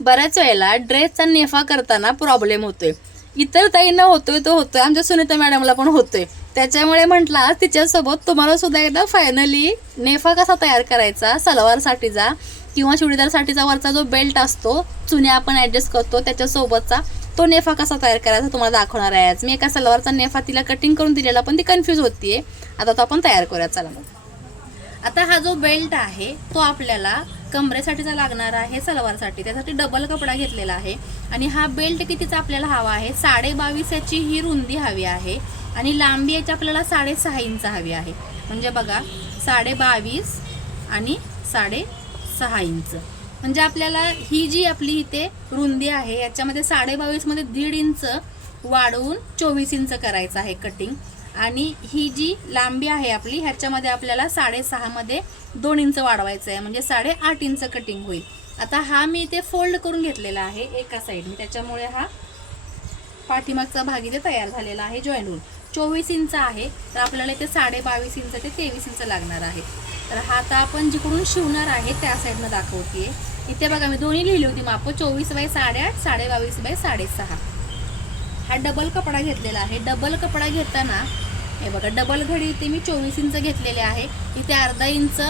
बऱ्याच वेळेला ड्रेसचा नेफा करताना प्रॉब्लेम होतोय. इतर ताईंना होतोय तो होतोय, आमच्या सुनीता मॅडमला पण होतोय. त्याच्यामुळे म्हटलं तिच्यासोबत तुम्हाला सुद्धा एकदा फायनली नेफा कसा तयार करायचा सलवारसाठीचा किंवा चुडीदारसाठीचा वरचा जो बेल्ट असतो, चुन्या आपण ॲडजस्ट करतो त्याच्यासोबतचा, तो नेफा कसा तयार करायचा तुम्हाला दाखवणार आहे आज मी. एका सलवारचा नेफा तिला कटिंग करून दिलेला, पण ती कन्फ्यूज होतीये. आता तो आपण तयार करूया. चला मग. आता हा जो बेल्ट आहे तो आपल्याला कमरेसाठीचा लागणार आहे सलवारसाठी, त्यासाठी डबल कपडा घेतलेला आहे. आणि हा बेल्ट कितीचा आपल्याला हवा आहे, 22.5 याची ही रुंदी हवी आहे आणि लांबी याची आपल्याला 6.5 इंच हवी आहे. म्हणजे बघा 22.5 आणि 6.5 इंच, म्हणजे आपल्याला ही जी आपली इथे रुंदी आहे याच्यामध्ये 22.5 मध्ये 1.5 इंच वाढवून 24 इंच करायचं आहे कटिंग. आणि ही जी लांबी आहे आपली ह्याच्यामध्ये आपल्याला 6.5 मध्ये 2 इंच वाढवायचं आहे, म्हणजे 8.5 इंच कटिंग होईल. आता हा मी इथे फोल्ड करून घेतलेला आहे एका साईडने, त्याच्यामुळे हा पाठीमागचा भाग इथे तयार झालेला आहे जॉईंट होऊन. 24 इंच आहे तर आपल्याला इथे 22.5 इंच ते 23 इंच लागणार आहे. तर हा आता आपण जिकडून शिवणार आहे त्या साईडनं दाखवते. इथे बघा मी दोन्ही लिहिली होती माप, 24/8, 22/6.5. हा डबल कपडा घेतलेला आहे. डबल कपडा घेताना हे बघा डबल घडी इथे मी 24 इंच घेतलेले आहे. इथे अर्धा इंच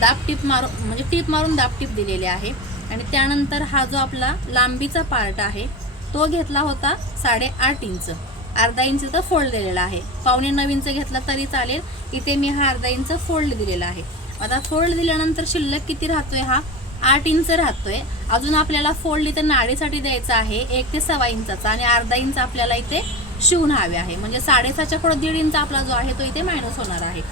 दाब टीप मारून म्हणजे टीप मारून दाब टीप दिलेले आहे. आणि त्यानंतर हा जो आपला लांबीचा पार्ट आहे तो घेतला होता 8.5 इंच, अर्धा इंच तर फोल्ड दिलेला आहे. 8.25 इंच घेतला तरी चालेल. इथे मी हा अर्धा इंच फोल्ड दिलेला आहे. आता फोल्ड दिल्यानंतर शिल्लक किती राहतोय, हा 8 इंच राहतोय. अजून आपल्याला फोल्ड इथे नाडीसाठी द्यायचा आहे 1 ते 1.25 इंचाचा आणि अर्धा इंच आपल्याला इथे शिवून हवे आहे. म्हणजे 6.5च्या पुढे 1.5 इंच आपला जो आहे तो इथे मायनस होणार आहे.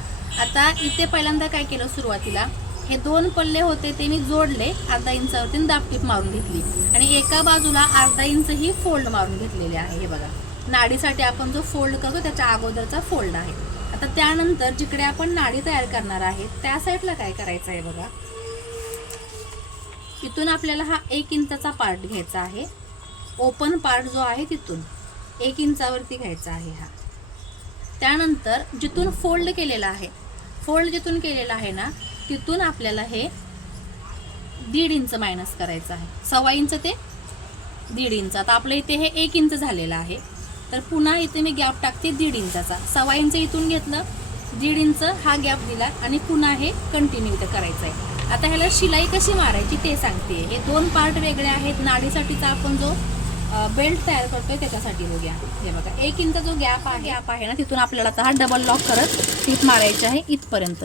आता इथे पहिल्यांदा काय केलं, सुरुवातीला हे 2 पल्ले होते ते मी जोडले अर्धा इंचावरती दाबटीप मारून घेतली आणि एका बाजूला अर्धा इंच ही फोल्ड मारून घेतलेले आहे. हे बघा नाडीसाठी आपण जो फोल्ड करतो त्याच्या अगोदरचा फोल्ड आहे. आता त्यानंतर जिकडे आपण नाडी तयार करणार आहे त्या साईडला काय करायचं आहे बघा, तिथून आपल्याला हा 1 इंचाचा पार्ट घ्यायचा आहे. ओपन पार्ट जो आहे तिथून 1 इंचावरती घ्यायचा आहे हा. त्यानंतर जिथून फोल्ड केलेला आहे, फोल्ड जिथून केलेला आहे ना तिथून आपल्याला हे 1.5 इंच मायनस करायचं आहे. 1.25 इंच ते 1.5 इंच. आता आपलं इथे हे 1 इंच झालेलं आहे, तर पुन्हा इथे मी गॅप टाकते 1.5 इंचाचा. 1.25 इंच इथून घेतलं, 1.5 इंच हा गॅप दिला आणि पुन्हा हे कंटिन्यू इथं करायचं आहे. आता ह्याला शिलाई कशी मारायची ते सांगते. हे 2 पार्ट वेगळे आहेत. नाडीसाठीचा आपण जो बेल्ट तयार करतोय त्याच्यासाठी बघूया. हे बघा 1 इंच जो गॅप आहे ना तिथून आपल्याला हा डबल लॉक करत टीप मारायची आहे इथपर्यंत.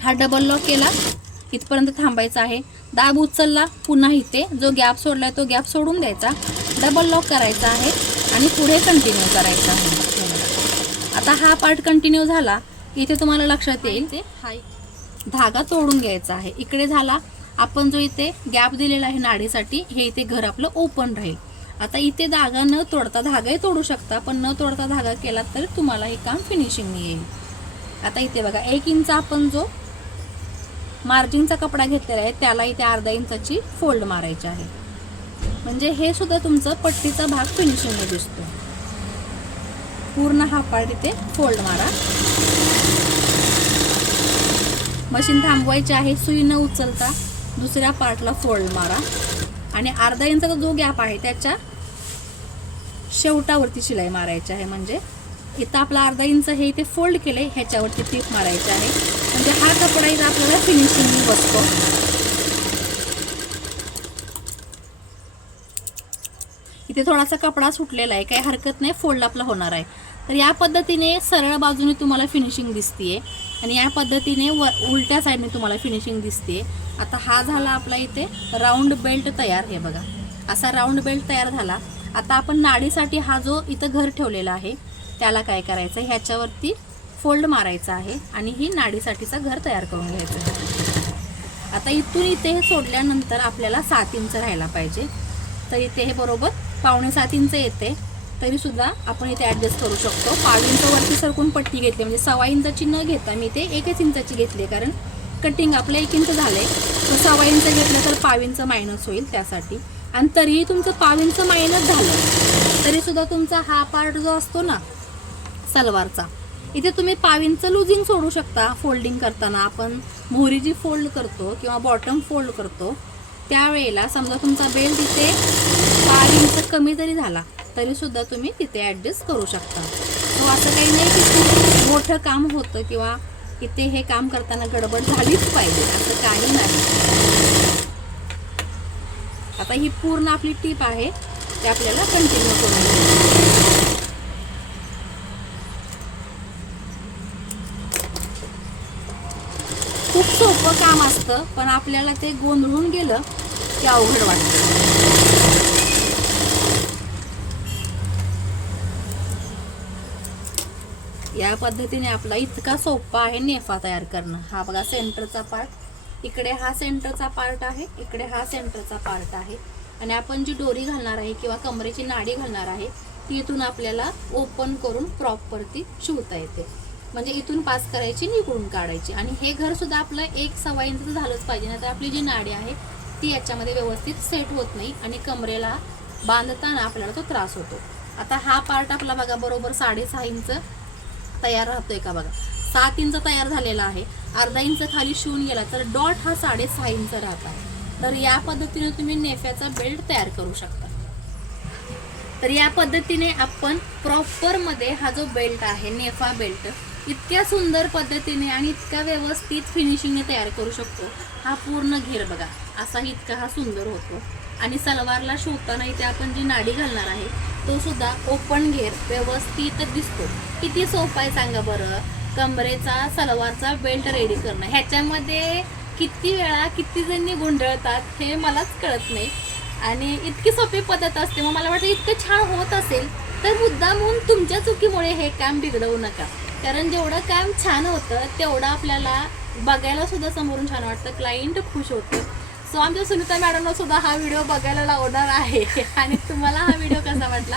हा डबल लॉक केला, इथपर्यंत थांबायचा आहे. दाब उचलला, पुन्हा इथे जो गॅप सोडलाय तो गॅप सोडून द्यायचा, डबल लॉक करायचा आहे आणि पुढे कंटिन्यू करायचा आहे. आता हा पार्ट कंटिन्यू झाला, इथे तुम्हाला लक्षात येईल ते हा धागा तोडून घ्यायचा आहे. इकडे झाला, आपण जो इथे गॅप दिलेला आहे नाडीसाठी हे इथे घर आपलं ओपन राहील. आता इथे धागा न तोडता, धागाही तोडू शकता पण न तोडता धागा केला तर तुम्हाला हे काम फिनिशिंग येईल. आता इथे बघा 1 इंच आपण जो मार्जिनचा कपडा घेतलेला आहे त्याला इथे अर्धा इंचाची फोल्ड मारायची आहे. म्हणजे हे सुद्धा तुमचं पट्टीचा भाग फिनिशिंग दिसतो. पूर्ण हा पार्ट इथे फोल्ड मारा. मशीन थांबवायची आहे, सुई न उचलता दुसऱ्या पार्टला फोल्ड मारा आणि अर्धा इंचाचा जो गॅप आहे त्याच्या शेवटावरती शिलाई मारायची आहे. म्हणजे इथं आपला अर्धा इंच हे इथे फोल्ड केले, ह्याच्यावरती टीप मारायची आहे. म्हणजे हा कपडा इथं आपल्याला फिनिशिंग बसतो. इथे थोडासा कपडा सुटलेला आहे, काही हरकत नाही, फोल्ड आपला होणार आहे. तर या पद्धतीने सरळ बाजूने तुम्हाला फिनिशिंग दिसतीये आणि या पद्धतीने उलट्या साईडने तुम्हाला फिनिशिंग दिसते. आता हा झाला आपला इथे राऊंड बेल्ट तयार. हे बघा असा राऊंड बेल्ट तयार झाला. आता आपण नाडीसाठी हा जो इथं घर ठेवलेला आहे त्याला काय करायचं, ह्याच्यावरती फोल्ड मारायचा आहे आणि ही नाडीसाठीचा घर तयार करून घ्यायचं. आता इथून इथे हे सोडल्यानंतर आपल्याला 7 इंच राहायला पाहिजे. तर इथे हे बरोबर 6.25 इंच येते, तरी सुद्धा आपण इथे ॲडजस्ट करू शकतो. 5 इंच वरती सरकून पट्टी घेतली, म्हणजे 1.25 इंचाची न घेता मी इथे 1 इंचाची घेतली, कारण कटिंग आपलं 1 इंच झालंय. तर 1.25 इंच घेतलं तर 5 इंच मायनस होईल त्यासाठी. आणि तरीही तुमचं 5 इंच मायनस झालं तरी सुद्धा तुमचा हा पार्ट जो असतो ना सलवारचा, इथे तुम्ही 5 इंच लुजिंग सोडू शकता. फोल्डिंग करताना आपण मोहरी जी फोल्ड करतो किंवा बॉटम फोल्ड करतो त्यावेळेला समजा तुमचा बेल्ट इथे 4 इंच कमी जरी झाला तरी सुद्धा तुम्ही तिथे ॲडजस्ट करू शकता. तो असं काही नाही की खूप मोठं काम होतं किंवा इथे हे काम करताना गडबड झालीच पाहिजे असं काही नाही. आता ही पूर्ण आपली टीप आहे ते आपल्याला कंटिन्यू करून खूप सोपं काम असतं, पण आपल्याला ते गोंधळून गेलं की अवघड वाटतं. या पद्धतीने आपला इतका सोपा आहे नेफा तयार करणं. हा बघा सेंटरचा पार्ट, इकडे हा सेंटरचा पार्ट आहे, इकडे हा सेंटरचा पार्ट आहे आणि आपण जी दोरी घालणार आहे किंवा कमरेची नाडी घालणार आहे ती इथून आपल्याला ओपन करून प्रॉपर ती शिवता येते. म्हणजे इथून पास करायची, निघून काढायची. आणि हे घर सुद्धा आपलं 1-1.25 इंच झालंच पाहिजे, नाही तर आपली जी नाडी आहे ती याच्यामध्ये व्यवस्थित सेट होत नाही आणि कमरेला बांधताना आपल्याला तो त्रास होतो. आता हा पार्ट आपला बघा बरोबर 6.5 इंच तयार राहतोय का बघा. 7 इंच तयार झालेला आहे, अर्धा इंच खाली शिवून गेला तर डॉट हा 6.5 इंच राहत आहे. तर या पद्धतीने तुम्ही नेफ्याचा बेल्ट तयार करू शकता. तर या पद्धतीने आपण प्रॉपर मध्ये हा जो बेल्ट आहे नेफा बेल्ट इतक्या सुंदर पद्धतीने आणि इतक्या व्यवस्थित फिनिशिंगने तयार करू शकतो. हा पूर्ण घेर बघा असा इतका हा सुंदर होतो. आणि सलवारला शिवताना इथे आपण जी नाडी घालणार आहे तो सुद्धा ओपन घेर व्यवस्थित दिसतो. किती सोपं आहे सांगा बरं कमरेचा सलवारचा बेल्ट रेडी करणं. ह्याच्यामध्ये किती वेळा किती जणी गोंधळतात हे मलाच कळत नाही आणि इतकी सोपी पद्धत असते. मग मला वाटतं इतकं छान होत असेल तर मुद्दामून तुमच्या चुकीमुळे हे काम बिघडवू नका. कारण जेवढं काम छान होतं तेवढं आपल्याला बघायला सुद्धा समोरून छान वाटतं, क्लायंट खुश होतं. सो आमच्या सुनीता मॅडमला सुद्धा हा व्हिडिओ बघायला लावणार आहे. आणि तुम्हाला हा व्हिडिओ कसा वाटला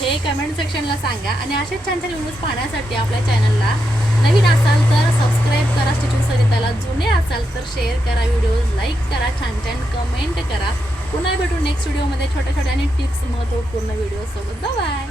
हे कमेंट सेक्शनला सांगा. आणि असेच छान छान व्हिडिओज पाहण्यासाठी आपल्या चॅनलला नवीन असाल तर सबस्क्राईब करा स्टिचिंग सरिताला, जुने असाल तर शेअर करा, व्हिडिओज लाईक करा, छान छान कमेंट करा. पुन्हा भेटू नेक्स्ट व्हिडिओमध्ये छोट्या छोट्या आणि टिप्स महत्त्वपूर्ण व्हिडिओ सोबत. बाय.